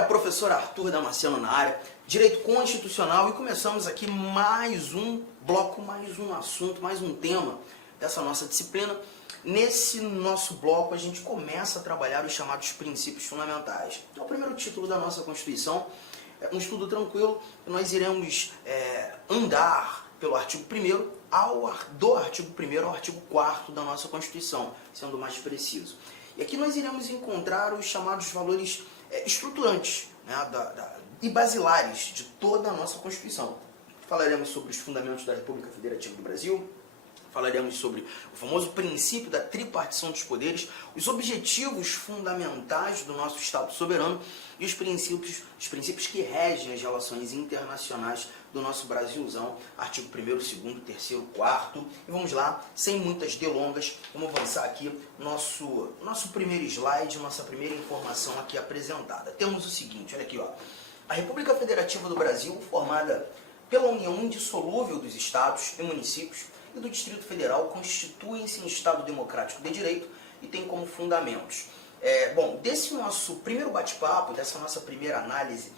galera, professor Arthur Damasceno na área, Direito Constitucional, e começamos aqui mais um bloco, mais um assunto, mais um tema dessa nossa disciplina. Nesse nosso bloco a gente começa a trabalhar os chamados princípios fundamentais. É o primeiro título da nossa Constituição, é um estudo tranquilo, nós iremos andar pelo artigo 1º, do artigo 1º ao artigo 4º da nossa Constituição, sendo mais preciso. E aqui nós iremos encontrar os chamados valores estruturantes, né, e basilares de toda a nossa Constituição. Falaremos sobre os fundamentos da República Federativa do Brasil, falaremos sobre o famoso princípio da tripartição dos poderes, os objetivos fundamentais do nosso Estado soberano e os princípios que regem as relações internacionais do nosso Brasilzão, artigo 1º, 2º, 3º, 4º. E vamos lá, sem muitas delongas, vamos avançar aqui nosso primeiro slide, nossa primeira informação aqui apresentada. Temos o seguinte, olha aqui, ó. A República Federativa do Brasil, formada pela união indissolúvel dos estados e municípios e do Distrito Federal, constituem-se em Estado democrático de direito e tem como fundamentos. Desse nosso primeiro bate-papo, dessa nossa primeira análise,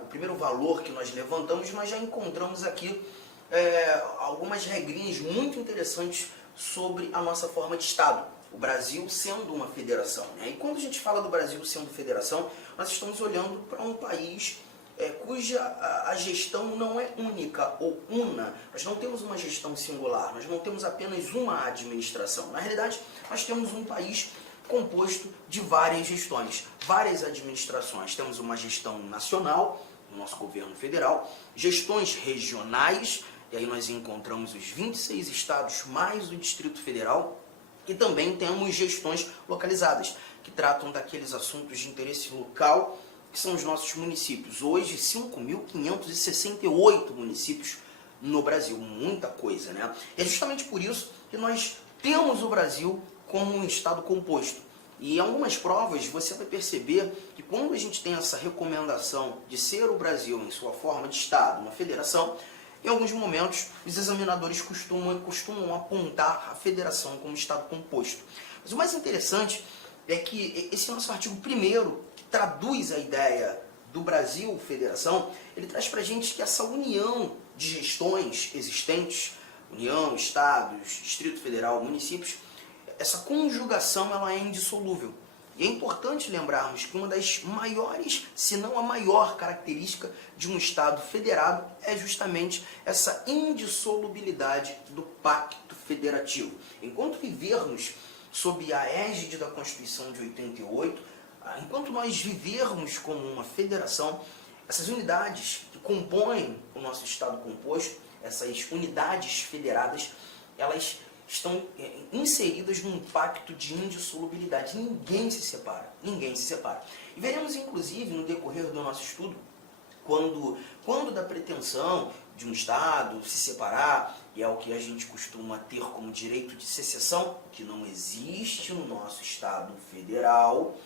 o primeiro valor que nós levantamos, nós já encontramos aqui algumas regrinhas muito interessantes sobre a nossa forma de Estado. O Brasil sendo uma federação, né? E quando a gente fala do Brasil sendo federação, nós estamos olhando para um país cuja a gestão não é única ou una. Nós não temos uma gestão singular, nós não temos apenas uma administração. Na realidade, nós temos um país composto de várias gestões, várias administrações. Temos uma gestão nacional, o nosso governo federal, gestões regionais, e aí nós encontramos os 26 estados mais o Distrito Federal, e também temos gestões localizadas, que tratam daqueles assuntos de interesse local, que são os nossos municípios. Hoje, 5.568 municípios no Brasil, muita coisa, né? E é justamente por isso que nós temos o Brasil como um estado composto. E em algumas provas você vai perceber que quando a gente tem essa recomendação de ser o Brasil em sua forma de estado, uma federação, em alguns momentos os examinadores costumam apontar a federação como estado composto. Mas o mais interessante é que esse nosso artigo 1º, que traduz a ideia do Brasil federação, ele traz para a gente que essa união de gestões existentes, União, Estados, Distrito Federal, municípios, essa conjugação ela é indissolúvel. E é importante lembrarmos que uma das maiores, se não a maior característica de um Estado federado é justamente essa indissolubilidade do pacto federativo. Enquanto vivermos sob a égide da Constituição de 88, enquanto nós vivermos como uma federação, essas unidades que compõem o nosso Estado composto, essas unidades federadas, elas estão inseridas num pacto de indissolubilidade. Ninguém se separa, ninguém se separa. E veremos, inclusive, no decorrer do nosso estudo, quando da pretensão de um Estado se separar, e é o que a gente costuma ter como direito de secessão, que não existe no nosso Estado federal,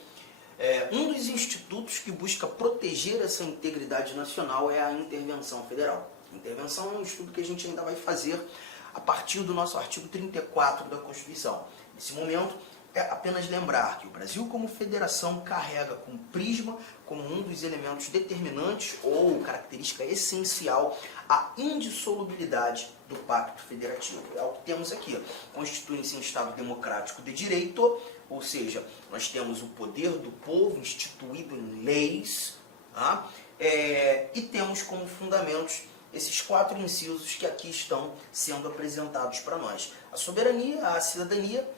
um dos institutos que busca proteger essa integridade nacional é a intervenção federal. A intervenção é um estudo que a gente ainda vai fazer a partir do nosso artigo 34 da Constituição. Nesse momento, é apenas lembrar que o Brasil como federação carrega com prisma, como um dos elementos determinantes ou característica essencial, a indissolubilidade do pacto federativo. É o que temos aqui. Constitui-se em Estado democrático de direito, ou seja, nós temos o poder do povo instituído em leis, tá? E temos como fundamentos esses 4 incisos que aqui estão sendo apresentados para nós. A soberania, a cidadania,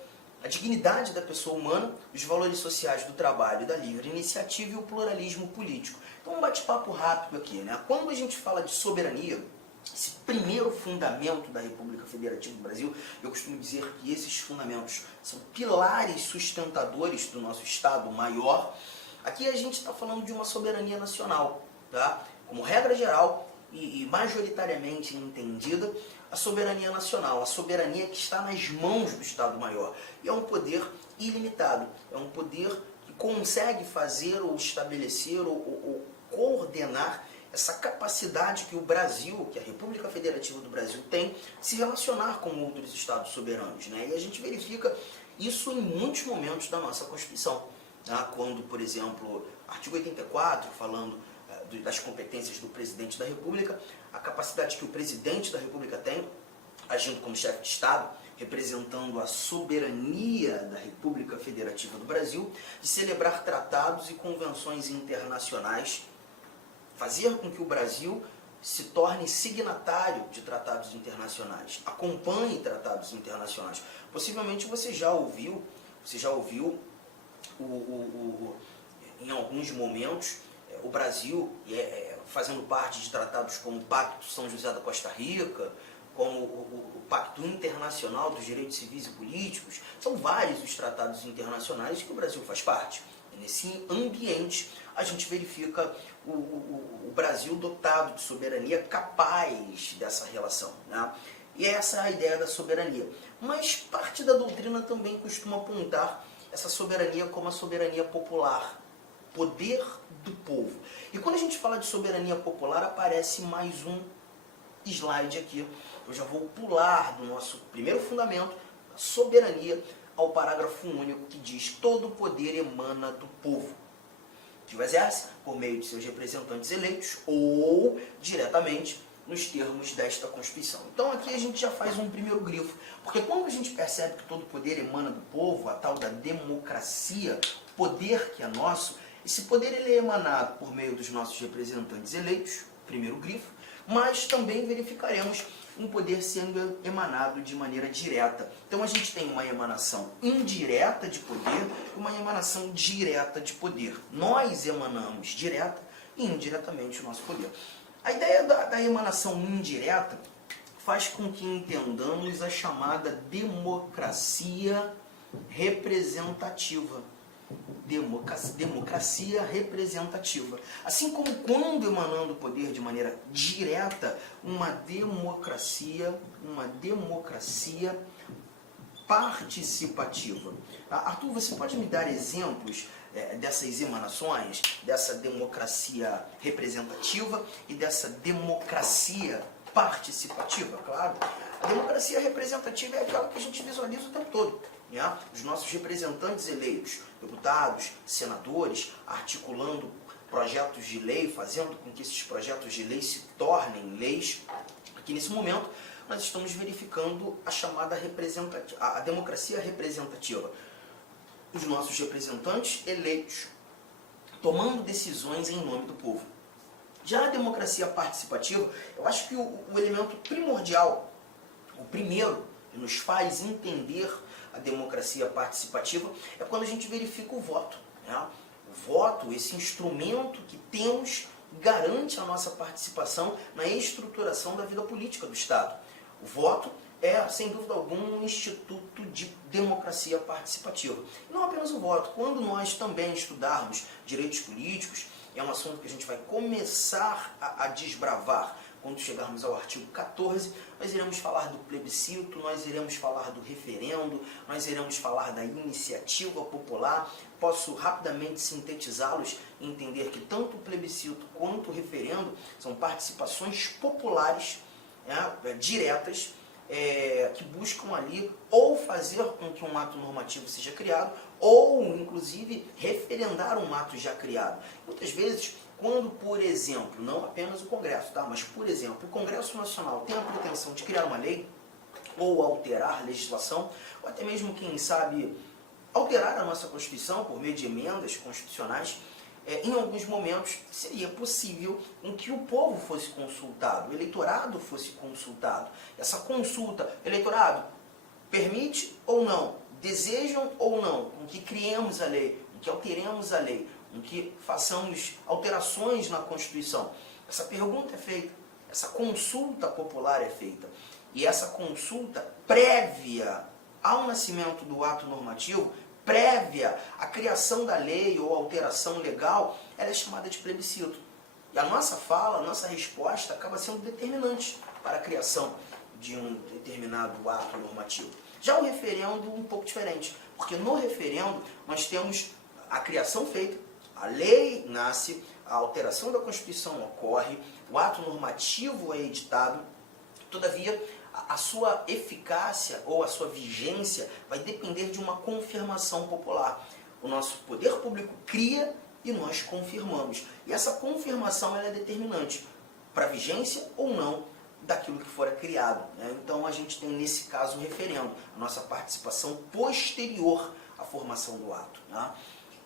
a dignidade da pessoa humana, os valores sociais do trabalho e da livre iniciativa e o pluralismo político. Então, um bate-papo rápido aqui, né? Quando a gente fala de soberania, esse primeiro fundamento da República Federativa do Brasil, eu costumo dizer que esses fundamentos são pilares sustentadores do nosso Estado maior. Aqui a gente está falando de uma soberania nacional, tá? Como regra geral, e majoritariamente entendida, a soberania nacional, a soberania que está nas mãos do Estado Maior. E é um poder ilimitado, é um poder que consegue fazer ou estabelecer ou coordenar essa capacidade que o Brasil, que a República Federativa do Brasil tem, de se relacionar com outros Estados soberanos, né? E a gente verifica isso em muitos momentos da nossa Constituição. Quando, por exemplo, Artigo 84, falando das competências do presidente da República, a capacidade que o presidente da República tem, agindo como chefe de Estado, representando a soberania da República Federativa do Brasil, de celebrar tratados e convenções internacionais, fazer com que o Brasil se torne signatário de tratados internacionais, acompanhe tratados internacionais. Possivelmente você já ouviu em alguns momentos o Brasil fazendo parte de tratados como o Pacto São José da Costa Rica, como o Pacto Internacional dos Direitos Civis e Políticos. São vários os tratados internacionais que o Brasil faz parte. E nesse ambiente, a gente verifica o Brasil dotado de soberania, capaz dessa relação, né? E essa é a ideia da soberania. Mas parte da doutrina também costuma apontar essa soberania como a soberania popular, poder do povo. E quando a gente fala de soberania popular, aparece mais um slide aqui. Eu já vou pular do nosso primeiro fundamento, a soberania, ao parágrafo único que diz: todo poder emana do povo, que o exerce por meio de seus representantes eleitos ou diretamente nos termos desta Constituição. Então aqui a gente já faz um primeiro grifo, porque quando a gente percebe que todo poder emana do povo, a tal da democracia, poder que é nosso, esse poder ele é emanado por meio dos nossos representantes eleitos, primeiro grifo, mas também verificaremos um poder sendo emanado de maneira direta. Então a gente tem uma emanação indireta de poder e uma emanação direta de poder. Nós emanamos direta e indiretamente o nosso poder. A ideia da emanação indireta faz com que entendamos a chamada democracia representativa. Democracia representativa. Assim como quando emanando o poder de maneira direta, uma democracia participativa. Arthur, você pode me dar exemplos dessas emanações, dessa democracia representativa e dessa democracia participativa? Claro. A democracia representativa é aquela que a gente visualiza o tempo todo, né? Os nossos representantes eleitos, deputados, senadores, articulando projetos de lei, fazendo com que esses projetos de lei se tornem leis. Aqui nesse momento nós estamos verificando a chamada a democracia representativa. Os nossos representantes eleitos tomando decisões em nome do povo. Já a democracia participativa, eu acho que o elemento primordial, o primeiro que nos faz entender a democracia participativa é quando a gente verifica o voto, né? O voto, esse instrumento que temos, garante a nossa participação na estruturação da vida política do Estado. O voto é, sem dúvida alguma, um instituto de democracia participativa. E não apenas o voto. Quando nós também estudarmos direitos políticos, é um assunto que a gente vai começar a desbravar. Quando chegarmos ao artigo 14, nós iremos falar do plebiscito, nós iremos falar do referendo, nós iremos falar da iniciativa popular. Posso rapidamente sintetizá-los e entender que tanto o plebiscito quanto o referendo são participações populares, diretas, que buscam ali ou fazer com que um ato normativo seja criado ou, inclusive, referendar um ato já criado. Muitas vezes, quando, por exemplo, não apenas o Congresso, tá? Mas, por exemplo, o Congresso Nacional tem a pretensão de criar uma lei ou alterar legislação, ou até mesmo, quem sabe, alterar a nossa Constituição por meio de emendas constitucionais, em alguns momentos seria possível em que o povo fosse consultado, o eleitorado fosse consultado. Essa consulta, eleitorado, permite ou não, desejam ou não, com que criemos a lei, com que alteremos a lei, com que façamos alterações na Constituição. Essa pergunta é feita, essa consulta popular é feita. E essa consulta prévia ao nascimento do ato normativo, prévia à criação da lei ou alteração legal, ela é chamada de plebiscito. E a nossa fala, a nossa resposta acaba sendo determinante para a criação de um determinado ato normativo. Já o referendo um pouco diferente, porque no referendo nós temos a criação feita, a lei nasce, a alteração da Constituição ocorre, o ato normativo é editado, todavia a sua eficácia ou a sua vigência vai depender de uma confirmação popular. O nosso poder público cria e nós confirmamos. E essa confirmação ela é determinante para a vigência ou não daquilo que fora criado, né? Então a gente tem nesse caso o referendo, a nossa participação posterior à formação do ato, né?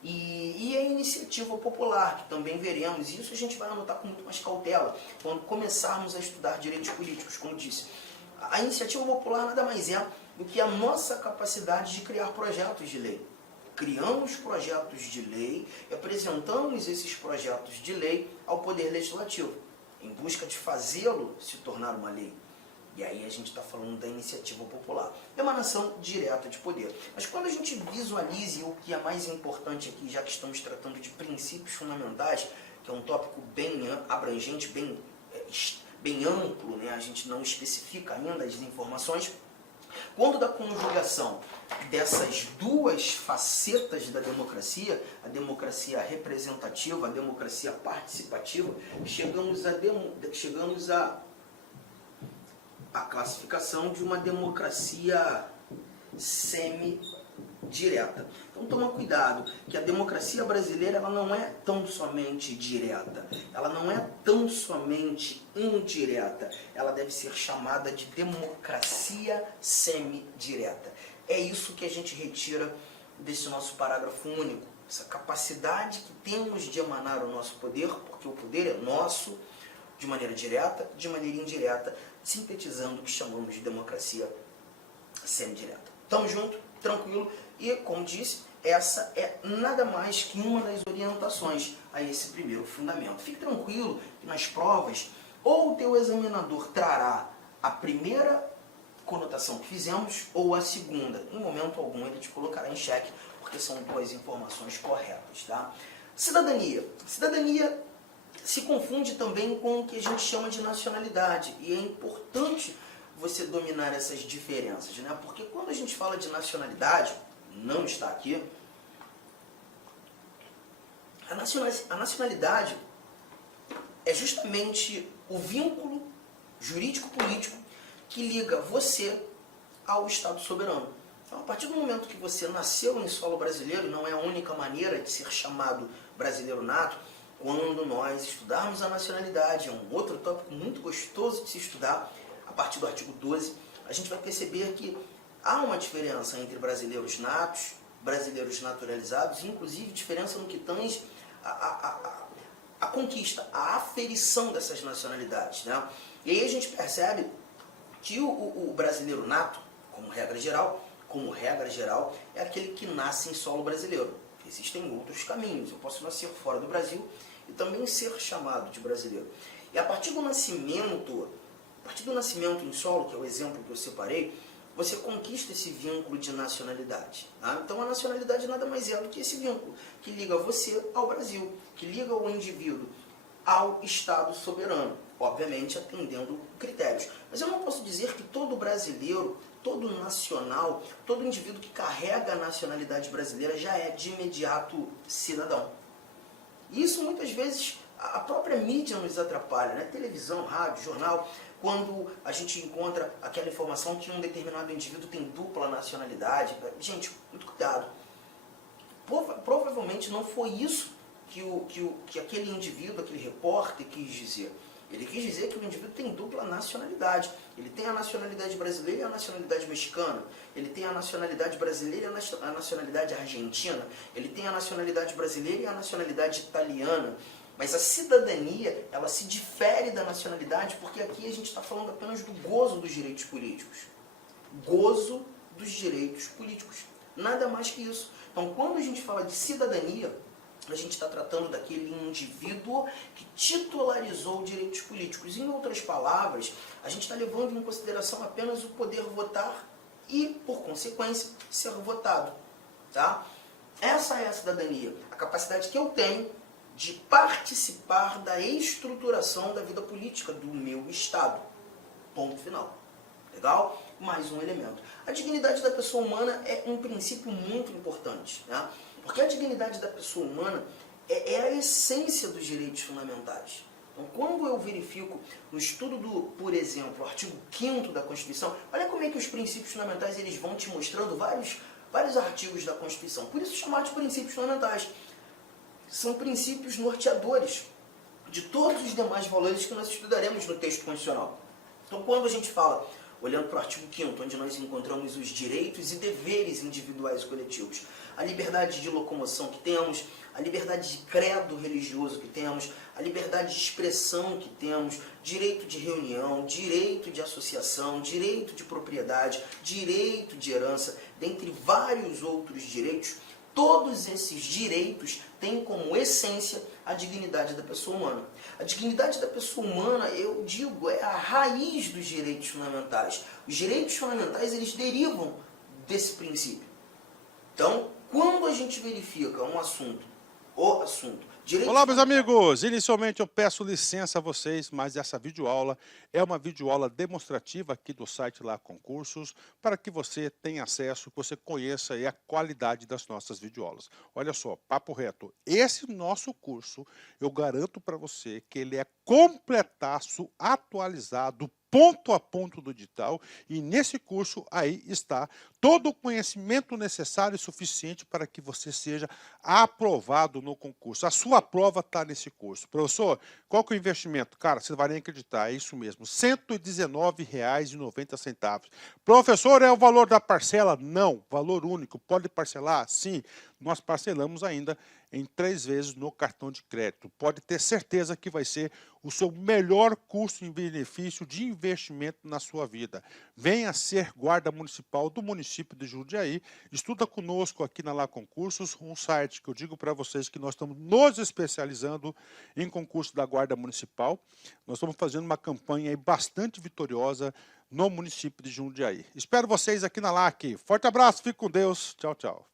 E a iniciativa popular, que também veremos, e isso a gente vai anotar com muito mais cautela quando começarmos a estudar direitos políticos, como disse. A iniciativa popular nada mais é do que a nossa capacidade de criar projetos de lei. Criamos projetos de lei e apresentamos esses projetos de lei ao Poder Legislativo, em busca de fazê-lo se tornar uma lei. E aí a gente está falando da iniciativa popular, emanação direta de poder. Mas quando a gente visualize o que é mais importante aqui, já que estamos tratando de princípios fundamentais, que é um tópico bem abrangente, bem amplo, né? A gente não especifica ainda as informações, quando da conjugação dessas duas facetas da democracia, a democracia representativa, a democracia participativa, chegamos a classificação de uma democracia semi-direta. Então toma cuidado, que a democracia brasileira ela não é tão somente direta, ela não é tão somente indireta, ela deve ser chamada de democracia semi-direta. É isso que a gente retira desse nosso parágrafo único, essa capacidade que temos de emanar o nosso poder, porque o poder é nosso, de maneira direta, de maneira indireta, sintetizando o que chamamos de democracia semi-direta. Tamo junto? Tranquilo? E, como disse, essa é nada mais que uma das orientações a esse primeiro fundamento. Fique tranquilo que nas provas, ou o teu examinador trará a primeira conotação que fizemos, ou a segunda. Em momento algum ele te colocará em xeque, porque são duas informações corretas, tá? Cidadania. Cidadania se confunde também com o que a gente chama de nacionalidade, e é importante você dominar essas diferenças, né? Porque quando a gente fala de nacionalidade, não está aqui, a nacionalidade é justamente o vínculo jurídico-político que liga você ao Estado soberano. Então, a partir do momento que você nasceu em solo brasileiro, não é a única maneira de ser chamado brasileiro nato, quando nós estudarmos a nacionalidade, é um outro tópico muito gostoso de se estudar, a partir do artigo 12, a gente vai perceber que há uma diferença entre brasileiros natos, brasileiros naturalizados, e inclusive diferença no que tange a conquista, a aferição dessas nacionalidades, né? E aí a gente percebe que o brasileiro nato, como regra geral, é aquele que nasce em solo brasileiro. Existem outros caminhos, eu posso nascer fora do Brasil e também ser chamado de brasileiro. E a partir do nascimento em solo, que é o exemplo que eu separei, você conquista esse vínculo de nacionalidade. Tá? Então a nacionalidade nada mais é do que esse vínculo que liga você ao Brasil, que liga o indivíduo ao Estado soberano, obviamente atendendo critérios. Mas eu não posso dizer que todo brasileiro, todo nacional, todo indivíduo que carrega a nacionalidade brasileira já é de imediato cidadão. Isso muitas vezes a própria mídia nos atrapalha, né? Televisão, rádio, jornal, quando a gente encontra aquela informação que um determinado indivíduo tem dupla nacionalidade. Gente, muito cuidado. Provavelmente não foi isso que aquele indivíduo, aquele repórter quis dizer. Ele quis dizer que o indivíduo tem dupla nacionalidade. Ele tem a nacionalidade brasileira e a nacionalidade mexicana. Ele tem a nacionalidade brasileira e a nacionalidade argentina. Ele tem a nacionalidade brasileira e a nacionalidade italiana. Mas a cidadania, ela se difere da nacionalidade, porque aqui a gente está falando apenas do gozo dos direitos políticos. Gozo dos direitos políticos. Nada mais que isso. Então, quando a gente fala de cidadania, a gente está tratando daquele indivíduo que titularizou direitos políticos. Em outras palavras, a gente está levando em consideração apenas o poder votar e, por consequência, ser votado. Tá? Essa é a cidadania, a capacidade que eu tenho de participar da estruturação da vida política do meu Estado. Ponto final. Legal? Mais um elemento. A dignidade da pessoa humana é um princípio muito importante, né? Porque a dignidade da pessoa humana é a essência dos direitos fundamentais. Então, quando eu verifico no estudo por exemplo, o artigo 5º da Constituição, olha como é que os princípios fundamentais eles vão te mostrando vários artigos da Constituição. Por isso chamar de princípios fundamentais. são princípios norteadores de todos os demais valores que nós estudaremos no texto constitucional. Então, quando a gente fala, olhando para o artigo 5º, onde nós encontramos os direitos e deveres individuais e coletivos, a liberdade de locomoção que temos, a liberdade de credo religioso que temos, a liberdade de expressão que temos, direito de reunião, direito de associação, direito de propriedade, direito de herança, dentre vários outros direitos, todos esses direitos têm como essência a dignidade da pessoa humana. A dignidade da pessoa humana, eu digo, é a raiz dos direitos fundamentais. Os direitos fundamentais, eles derivam desse princípio. Então, quando a gente verifica o assunto, Olá, meus amigos! Inicialmente eu peço licença a vocês, mas essa videoaula é uma videoaula demonstrativa aqui do site Lá Concursos, para que você tenha acesso, que você conheça a qualidade das nossas videoaulas. Olha só, papo reto, esse nosso curso, eu garanto para você que ele é completaço, atualizado, ponto a ponto do digital, e nesse curso aí está todo o conhecimento necessário e suficiente para que você seja aprovado no concurso. A sua prova está nesse curso. Professor, qual que é o investimento? Cara, você vai nem acreditar, é isso mesmo, R$ 119,90. Professor, é o valor da parcela? Não, valor único. Pode parcelar? Sim, nós parcelamos ainda em 3 vezes no cartão de crédito. Pode ter certeza que vai ser o seu melhor custo em benefício de investimento na sua vida. Venha ser guarda municipal do município de Jundiaí. Estuda conosco aqui na Lá Concursos, um site que eu digo para vocês que nós estamos nos especializando em concurso da guarda municipal. Nós estamos fazendo uma campanha aí bastante vitoriosa no município de Jundiaí. Espero vocês aqui na LAC. Forte abraço, fique com Deus. Tchau, tchau.